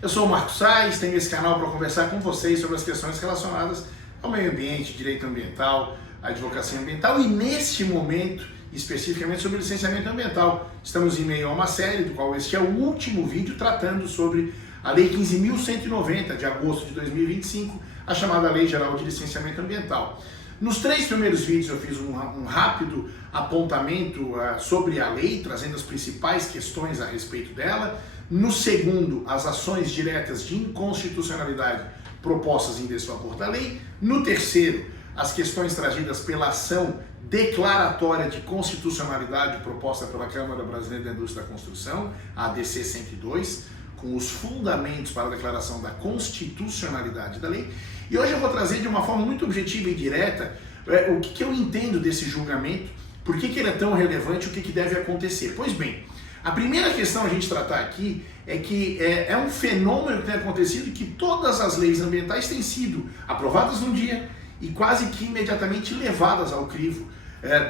Eu sou o Marcos Sais, tenho esse canal para conversar com vocês sobre as questões relacionadas ao meio ambiente, direito ambiental, advocacia ambiental e neste momento, especificamente sobre licenciamento ambiental. Estamos em meio a uma série, do qual este é o último vídeo tratando sobre a Lei 15.190 de agosto de 2025, a chamada Lei Geral de Licenciamento Ambiental. Nos 3 primeiros vídeos eu fiz um rápido apontamento sobre a lei, trazendo as principais questões a respeito dela. No segundo, as ações diretas de inconstitucionalidade propostas em desfavor da lei. No terceiro, as questões trazidas pela ação declaratória de constitucionalidade proposta pela Câmara Brasileira da Indústria da Construção, a ADC 102, com os fundamentos para a declaração da constitucionalidade da lei. E hoje eu vou trazer de uma forma muito objetiva e direta o que eu entendo desse julgamento, por que ele é tão relevante, o que deve acontecer. Pois bem, a primeira questão a gente tratar aqui é que é um fenômeno que tem acontecido, que todas as leis ambientais têm sido aprovadas num dia e quase que imediatamente levadas ao crivo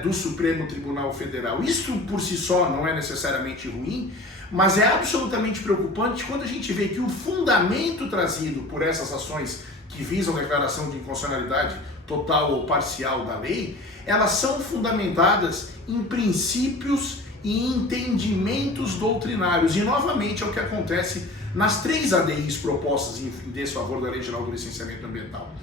do Supremo Tribunal Federal. Isso por si só não é necessariamente ruim, mas é absolutamente preocupante quando a gente vê que o fundamento trazido por essas ações que visam a declaração de inconstitucionalidade total ou parcial da lei, elas são fundamentadas em princípios e entendimentos doutrinários. E novamente é o que acontece nas 3 ADIs propostas em desfavor da Lei Geral do Licenciamento Ambiental.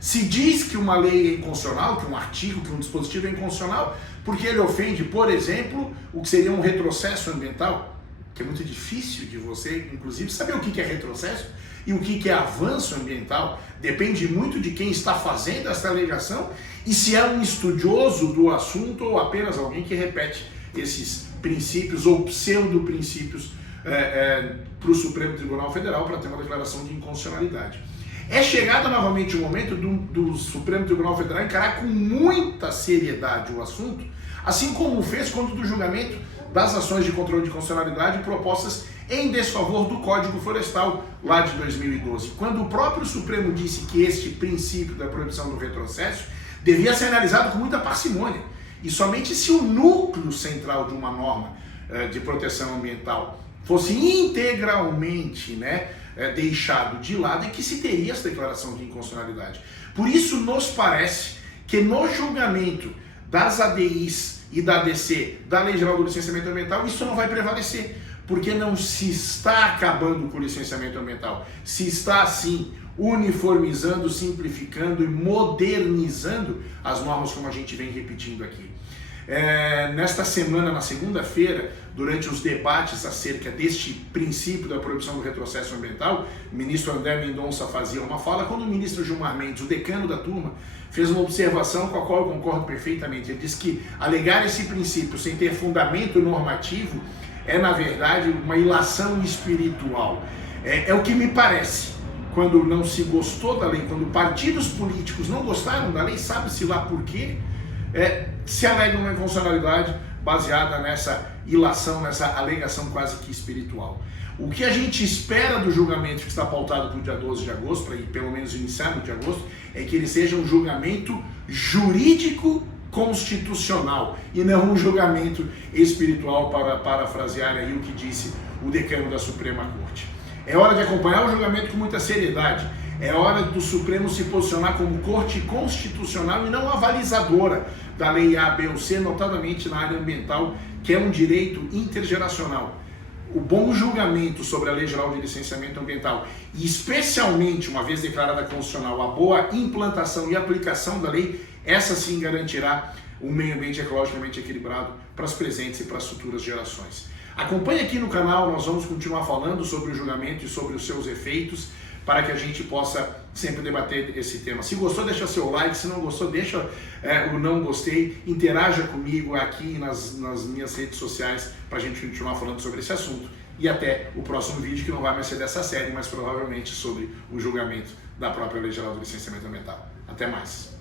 Se diz que uma lei é inconstitucional, que um artigo, que um dispositivo é inconstitucional, porque ele ofende, por exemplo, o que seria um retrocesso ambiental, que é muito difícil de você, inclusive, saber o que é retrocesso e o que é avanço ambiental. Depende muito de quem está fazendo essa alegação e se é um estudioso do assunto ou apenas alguém que repete esses princípios ou pseudo-princípios para o Supremo Tribunal Federal para ter uma declaração de inconstitucionalidade. É chegado novamente o momento do Supremo Tribunal Federal encarar com muita seriedade o assunto, assim como fez quando do julgamento das ações de controle de constitucionalidade propostas em desfavor do Código Florestal, lá de 2012, quando o próprio Supremo disse que este princípio da proibição do retrocesso devia ser analisado com muita parcimônia, e somente se o núcleo central de uma norma de proteção ambiental fosse integralmente deixado de lado é que se teria essa declaração de inconstitucionalidade. Por isso nos parece que no julgamento das ADIs e da ADC, da Lei Geral do Licenciamento Ambiental, isso não vai prevalecer, porque não se está acabando com o licenciamento ambiental, se está sim uniformizando, simplificando e modernizando as normas, como a gente vem repetindo aqui. Nesta semana, na segunda-feira, durante os debates acerca deste princípio da proibição do retrocesso ambiental, o ministro André Mendonça fazia uma fala, quando o ministro Gilmar Mendes, o decano da turma, fez uma observação com a qual eu concordo perfeitamente. Ele disse que alegar esse princípio sem ter fundamento normativo é, na verdade, uma ilação espiritual. É o que me parece. Quando não se gostou da lei, quando partidos políticos não gostaram da lei, sabe-se lá por quê, se alega uma inconstitucionalidade baseada nessa ilação, nessa alegação quase que espiritual. O que a gente espera do julgamento que está pautado para o dia 12 de agosto, para pelo menos iniciar no dia de agosto, é que ele seja um julgamento jurídico constitucional e não um julgamento espiritual, para parafrasear aí o que disse o decano da Suprema Corte. É hora de acompanhar o julgamento com muita seriedade. É hora do Supremo se posicionar como corte constitucional e não avalizadora da lei A, B ou C, notadamente na área ambiental, que é um direito intergeracional. O bom julgamento sobre a Lei Geral de Licenciamento Ambiental, e especialmente, uma vez declarada constitucional, a boa implantação e aplicação da lei, essa sim garantirá um meio ambiente ecologicamente equilibrado para as presentes e para as futuras gerações. Acompanhe aqui no canal, nós vamos continuar falando sobre o julgamento e sobre os seus efeitos, para que a gente possa sempre debater esse tema. Se gostou, deixa seu like, se não gostou, deixa o não gostei, interaja comigo aqui nas minhas redes sociais para a gente continuar falando sobre esse assunto. E até o próximo vídeo, que não vai mais ser dessa série, mas provavelmente sobre o julgamento da própria Lei Geral do Licenciamento Ambiental. Até mais!